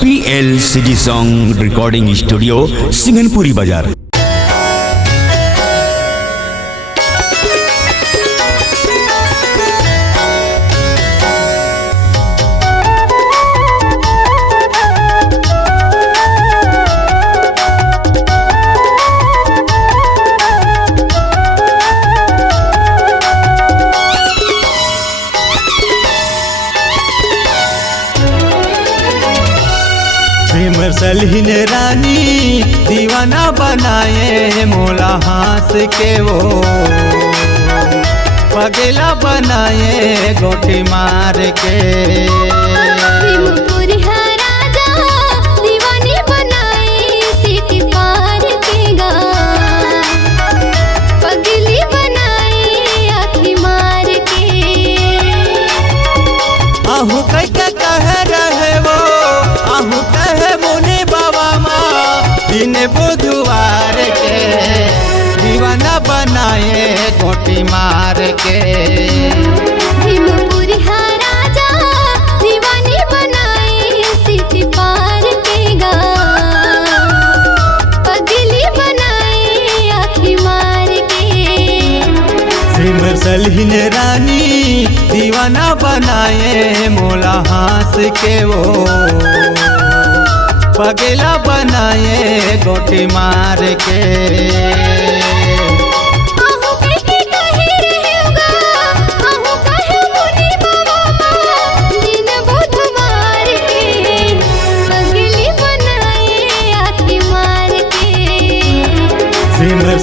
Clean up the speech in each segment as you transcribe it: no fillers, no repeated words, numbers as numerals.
PLCD song recording studio सिंगनपुरी बाजार। सलहीन रानी दीवाना बनाए मोला हाथ के वो पगला बनाए गोटी मार के। आहू कैसे कह रहे वो आहू कहे मुनि बाबा माँ दिन बुधवार के दीवाना बनाए गोटी मार के। सलहीन रानी दीवाना बनाए मोला हाथ के वो पगला बनाए गोटी मार के।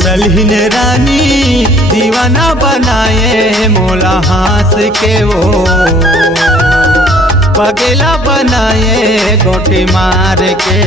सलहीन रानी दीवाना बनाए मोला हाथ के वो पगला बनाए गोटी मार के।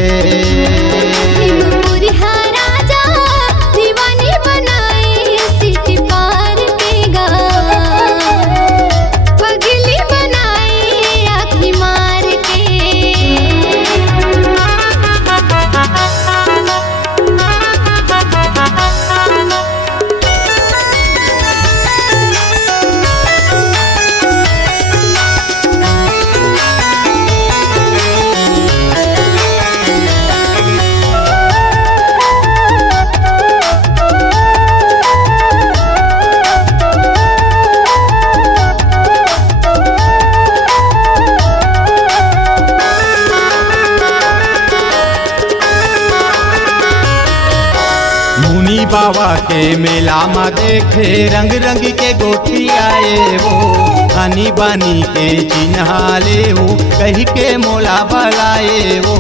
मुनि बाबा के मेला में देखे रंग रंग के गोठी आए वो खानी बानी के चिन्हा ले वो कही के मोला बलाए वो।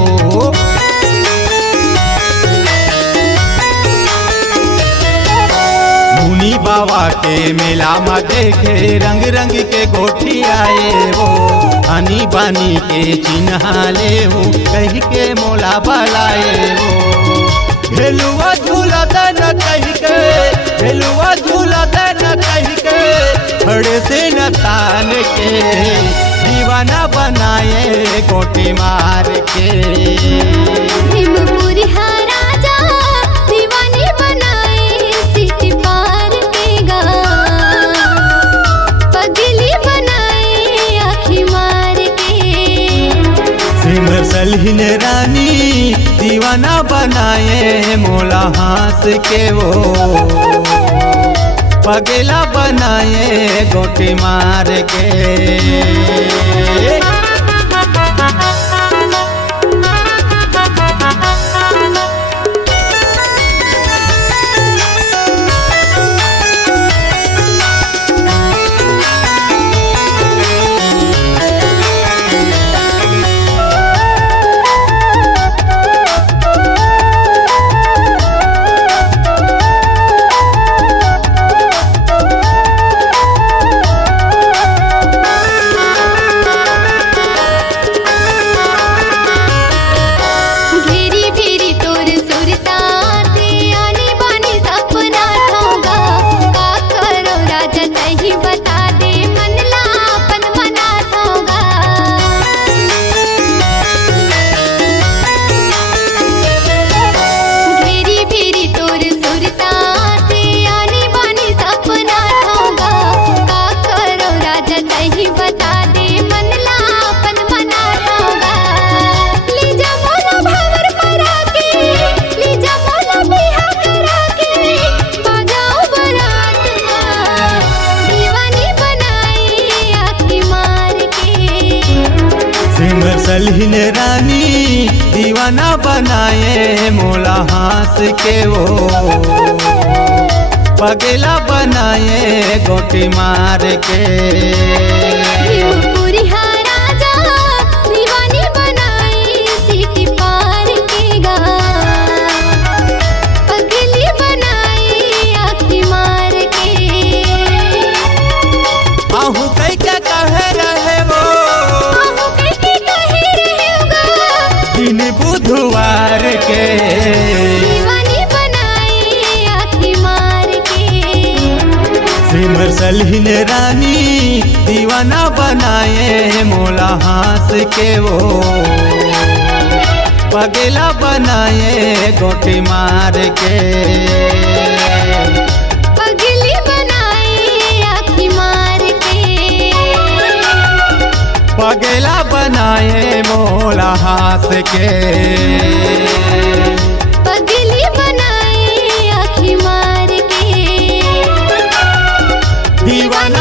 मुनि बाबा के मेला में देखे रंग रंग के गोठी आए वो खानी बानी के चिन्हा ले वो कही के मोला बलाए वो। झेलुआ झूला दन कही के झेलुआ झूला दन कही के खड़े से न तान के दीवाना बनाए गोटी मार के। सलहीन रानी दीवाना बनाए मोला हाथ के वो पगला बनाए गोटी मार के। सलहिन रानी दीवाना बनाए मोला हंस के वो पगला बनाए गोटी मार के भीमपुरी राजा दीवानी बनाई सीटी पार के गा पगली बनाई आँखी मार के आहू कह के कहे रहे वो आहू कह के कहे रहे गा दिन बुधवार के दीवानी बनाई आँखी मार के सिमर सलहिन रानी दीवाना बनाए मोला हंस के वो पगला बनाए गोटी मार के पगली बनाई आँखी मार के पगला बनाए मोला हंस के पगली बनाई आँखी मार के दीवाना